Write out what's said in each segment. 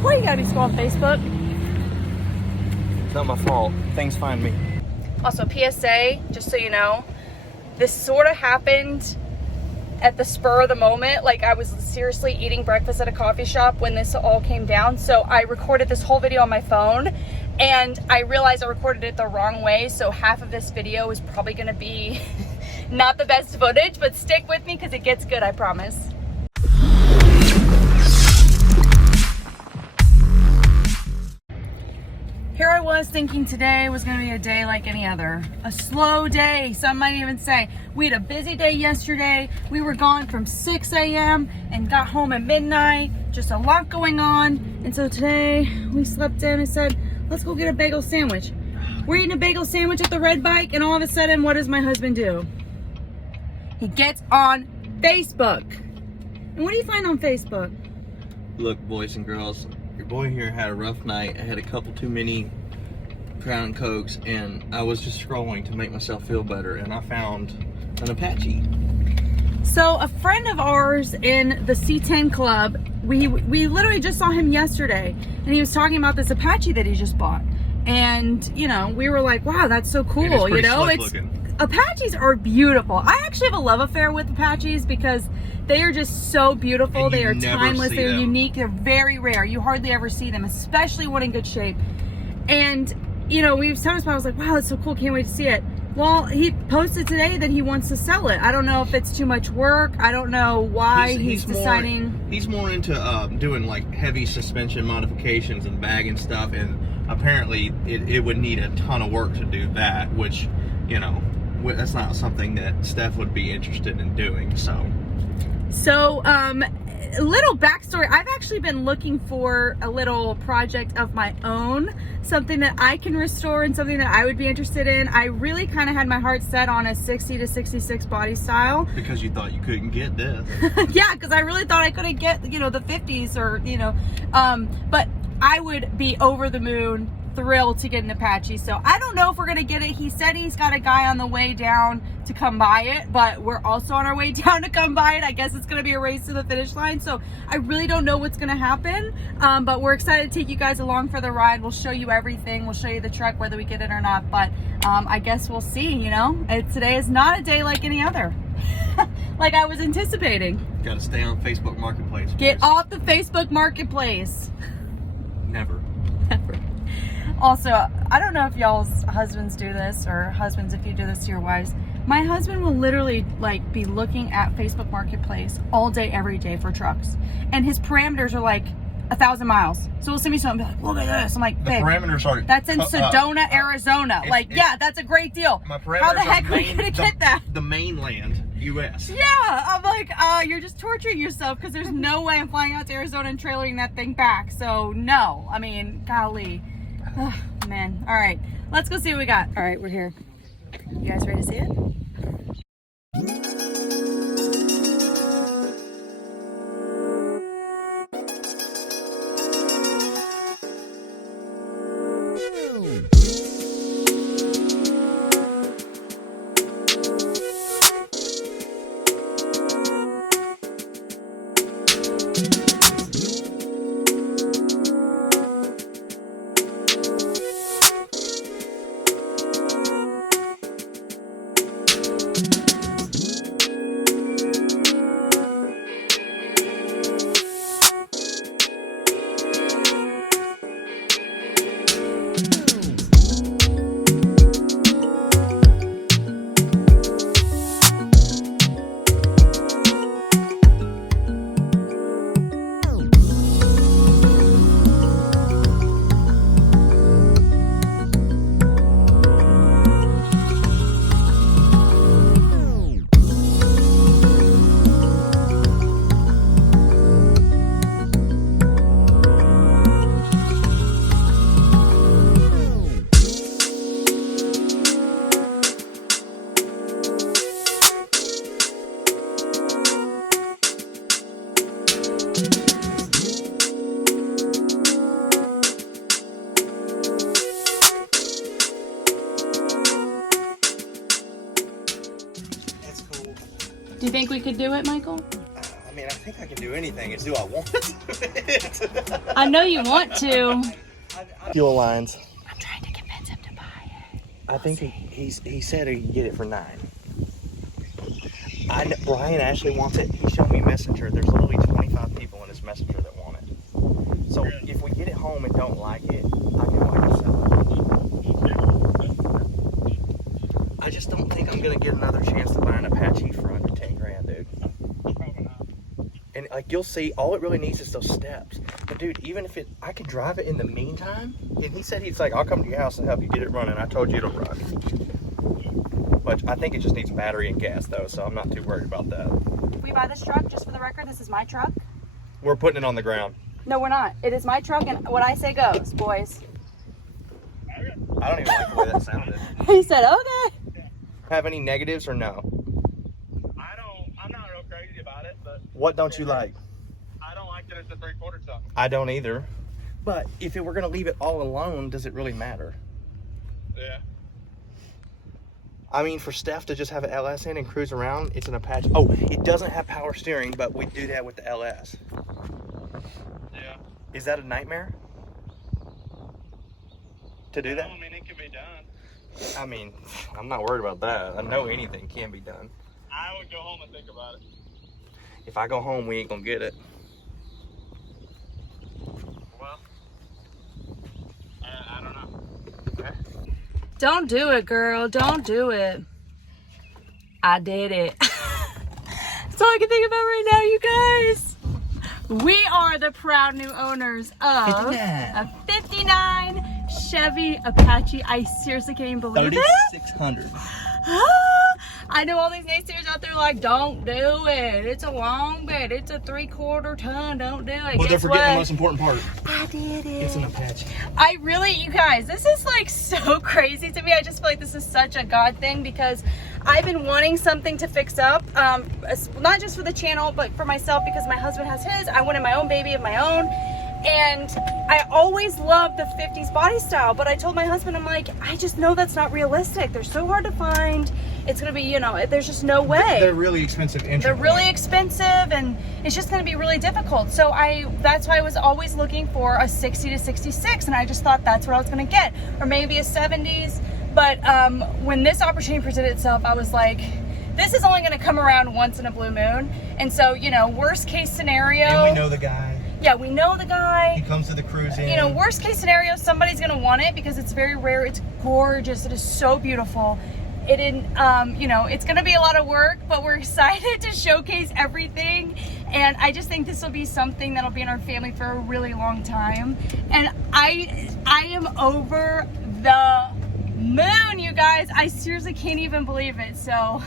Why you gotta be scrolling Facebook? It's not my fault. Things find me. Also, PSA, just so you know, this sort of happened at the spur of the moment. Like, I was seriously eating breakfast at a coffee shop when this all came down. So I recorded this whole video on my phone, and I realized I recorded it the wrong way. So half of this video is probably gonna be not the best footage, but stick with me because it gets good, I promise. Here I was thinking today was going to be a day like any other. A slow day, some might even say. We had a busy day yesterday. We were gone from 6 a.m. and got home at midnight. Just a lot going on. And so today we slept in and said, let's go get a bagel sandwich. We're eating a bagel sandwich at the Red Bike, and all of a sudden, what does my husband do? He gets on Facebook. And what do you find on Facebook? Look, boys and girls, your boy here had a rough night. I had a couple too many Crown Cokes, and I was just scrolling to make myself feel better, and I found an Apache. So a friend of ours in the C10 club, we literally just saw him yesterday, and he was talking about this Apache that he just bought. And, you know, we were like, wow, that's so cool. You know, Apaches are beautiful. I actually have a love affair with Apaches because they are just so beautiful. They are timeless. They're unique. They're very rare. You hardly ever see them, especially when in good shape. And, you know, we was telling us about it. I was like, wow, that's so cool. Can't wait to see it. Well, he posted today that he wants to sell it. I don't know if it's too much work. I don't know why he's deciding. He's more into doing like heavy suspension modifications and bagging stuff, and apparently it would need a ton of work to do that, which, you know, that's not something that Steph would be interested in doing. So a little backstory. I've actually been looking for a little project of my own, something that I can restore and something that I would be interested in. I really kind of had my heart set on a 60 to 66 body style. Because you thought you couldn't get this. Yeah, because I really thought I couldn't get, you know, the 50s or, you know, but I would be over the moon thrilled to get an Apache. So I don't know if we're gonna get it. He said he's got a guy on the way down to come buy it, but we're also on our way down to come buy it. I guess it's gonna be a race to the finish line, so I really don't know what's gonna happen, but we're excited to take you guys along for the ride. We'll show you everything. We'll show you the truck, whether we get it or not, but I guess we'll see. You know, today is not a day like any other. Like I was anticipating. Gotta stay on Facebook Marketplace. Get off the Facebook Marketplace. Never. Also, I don't know if y'all's husbands do this, or husbands if you do this to your wives. My husband will literally like be looking at Facebook Marketplace all day, every day for trucks. And his parameters are like 1,000 miles. So he'll send me something and be like, look at this. I'm like, babe, the parameters are... That's in Sedona, Arizona. Yeah, that's a great deal. My parameters How the heck are we going to get that? The mainland, U.S. Yeah, I'm like, you're just torturing yourself because there's no way I'm flying out to Arizona and trailering that thing back. So no, I mean, golly. Oh, man. All right, let's go see what we got. All right, we're here. You guys ready to see it? Do you think we could do it, Michael? I mean, I think I can do anything. It's do I want to do it? I know you want to. Fuel lines. I'm trying to convince him to buy it. I think he said he can get it for $9. Brian actually wants it. He showed me Messenger. There's literally 25 people in his Messenger that want it. So if we get it home and don't like it, I can like sell it. I just don't think I'm gonna get another chance to buy an Apache for under 10 grand, dude. Probably not. And like you'll see, all it really needs is those steps. But dude, even if I could drive it in the meantime, and he said he's like, I'll come to your house and help you get it running. I told you it'll run. But I think it just needs battery and gas though, so I'm not too worried about that. We buy this truck, just for the record, this is my truck. We're putting it on the ground. No, we're not. It is my truck, and what I say goes, boys. I don't even like the way that sounded. He said, okay. Have any negatives or no? I'm not real crazy about it, but What don't you like? I don't like that it's a 3/4 ton. I don't either. But if it were gonna leave it all alone, does it really matter? Yeah. I mean, for Steph to just have an LS in and cruise around, it's an Apache. Oh, it doesn't have power steering, but we do that with the LS. Yeah. Is that a nightmare? To do that? I mean, it can be done. I mean, I'm not worried about that. I know anything can be done. I would go home and think about it. If I go home, we ain't gonna get it. Well, I don't know. Okay. Don't do it, girl. Don't do it. I did it. That's all I can think about right now, you guys. We are the proud new owners of 59. a 59 Chevy Apache. I seriously can't even believe it. 3,600. I know all these naysayers out there like, don't do it. It's a long bed. It's a 3/4 ton. Don't do it. Well, they're Guess forgetting the what? most important part. I did it. It's an Apache. I really, you guys, this is like so crazy to me. I just feel like this is such a God thing because I've been wanting something to fix up, not just for the channel, but for myself because my husband has his. I wanted my own baby of my own. And I always loved the 50s body style, but I told my husband, I'm like, I just know that's not realistic. They're so hard to find. It's going to be, you know, there's just no way. They're really expensive entry They're really point. expensive, and it's just going to be really difficult. So that's why I was always looking for a 60 to 66, and I just thought that's what I was going to get, or maybe a 70s. But when this opportunity presented itself, I was like, this is only going to come around once in a blue moon. And so, you know, worst case scenario. And we know the guy. Yeah, we know the guy. He comes to the cruising. You know, worst case scenario, somebody's gonna want it because it's very rare. It's gorgeous. It is so beautiful. You know, it's gonna be a lot of work, but we're excited to showcase everything. And I just think this will be something that'll be in our family for a really long time. And I am over the moon, you guys. I seriously can't even believe it. So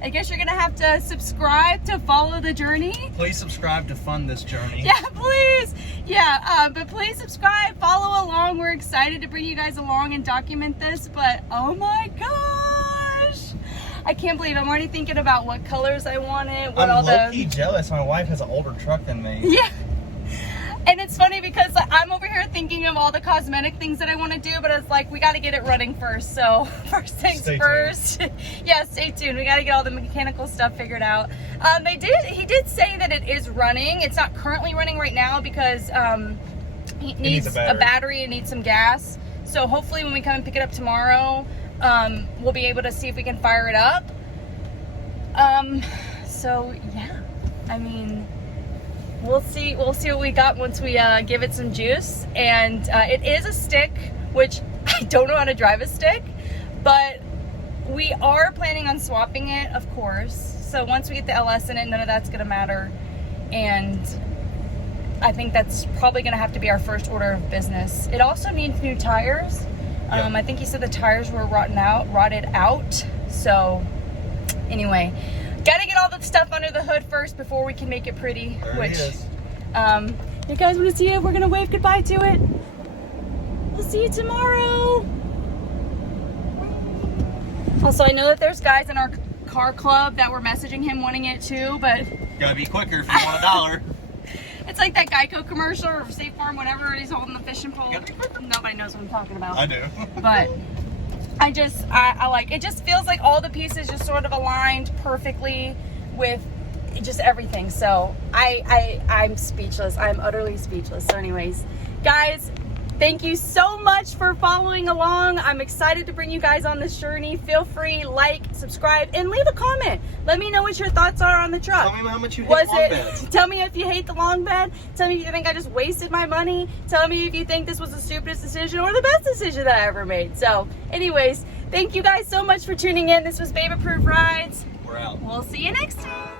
I guess you're gonna have to subscribe to follow the journey. Please subscribe to fund this journey. Yeah, please. Yeah, but please subscribe, follow along. We're excited to bring you guys along and document this, but oh my gosh. I can't believe I'm already thinking about what colors I wanted, what all I'm low-key the... jealous. My wife has an older truck than me. Yeah. And it's funny because like, I'm over here thinking of all the cosmetic things that I want to do, but it's like, we got to get it running first. So first things Stay first. Yeah, stay tuned. We got to get all the mechanical stuff figured out. He did say that it is running. It's not currently running right now because it needs a battery and needs some gas. So hopefully when we come and pick it up tomorrow, we'll be able to see if we can fire it up. So yeah, I mean, we'll see what we got once we give it some juice. And it is a stick, which I don't know how to drive a stick, but we are planning on swapping it, of course. So once we get the LS in it, none of that's gonna matter. And I think that's probably gonna have to be our first order of business. It also needs new tires. Yep. I think he said the tires were rotted out. So anyway, gotta get all the stuff under the hood first before we can make it pretty. There it is. You guys want to see it? We're gonna wave goodbye to it. We'll see you tomorrow. Also, I know that there's guys in our car club that were messaging him wanting it too, but Gotta be quicker if you want $1. it's like that Geico commercial or State Farm, whatever. He's holding the fishing pole. Nobody knows what I'm talking about. I do. But I like it. Just feels like all the pieces just sort of aligned perfectly with just everything. So I'm speechless. I'm utterly speechless. So anyways, guys, thank you so much for following along. I'm excited to bring you guys on this journey. Feel free, like, subscribe, and leave a comment. Let me know what your thoughts are on the truck. Tell me how much you hate long beds. Tell me if you hate the long bed. Tell me if you think I just wasted my money. Tell me if you think this was the stupidest decision or the best decision that I ever made. So anyways, thank you guys so much for tuning in. This was Babe Approved Rides. We're out. We'll see you next time.